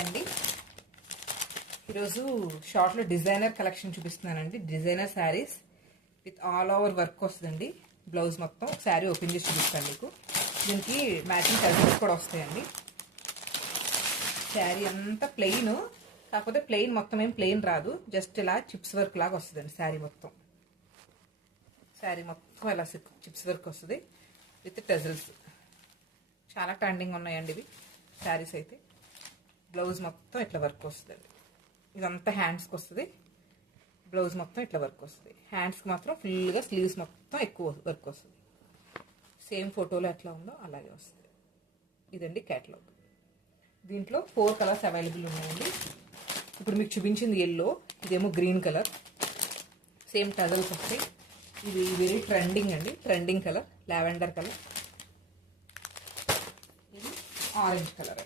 అండి ఈరోజు షార్ట్లో డిజైనర్ కలెక్షన్ చూపిస్తున్నానండి. Designer saris with all over work వస్తుందండి. బ్లౌజ్ మొత్తం శారీ ఓపెన్ చేసి చూపిస్తాను మీకు. దీనికి మ్యాచింగ్ కలర్స్ కూడా వస్తాయండి. శారీ అంతా ప్లెయిన్, కాకపోతే ప్లెయిన్ మొత్తం ఏం ప్లెయిన్ రాదు, జస్ట్ ఇలా చిప్స్ వర్క్ లాగా వస్తుందండి. శారీ మొత్తం ఇలా చిప్స్ వర్క్ వస్తుంది విత్ టెజల్స్. చాలా ట్రెండింగ్ ఉన్నాయండి ఇవి శారీస్ అయితే. బ్లౌజ్ మొత్తం ఇట్లా వర్క్ వస్తుందండి. ఇదంతా హ్యాండ్స్కి వస్తుంది. బ్లౌజ్ మొత్తం ఇట్లా వర్క్ వస్తుంది. హ్యాండ్స్కి మాత్రం ఫుల్గా స్లీవ్స్ మొత్తం ఎక్కువ వర్క్ వస్తుంది. సేమ్ ఫోటోలో ఎట్లా ఉందో అలాగే వస్తుంది. ఇదండి క్యాటలాగ్. దీంట్లో 4 కలర్స్ అవైలబుల్ ఉన్నాయండి. ఇప్పుడు మీకు చూపించింది ఎల్లో, ఇదేమో గ్రీన్ కలర్, సేమ్ టజల్స్ వస్తాయి. ఇది వెరీ ట్రెండింగ్ అండి, ట్రెండింగ్ కలర్ లావెండర్ కలర్. ఇది ఆరెంజ్ కలర్.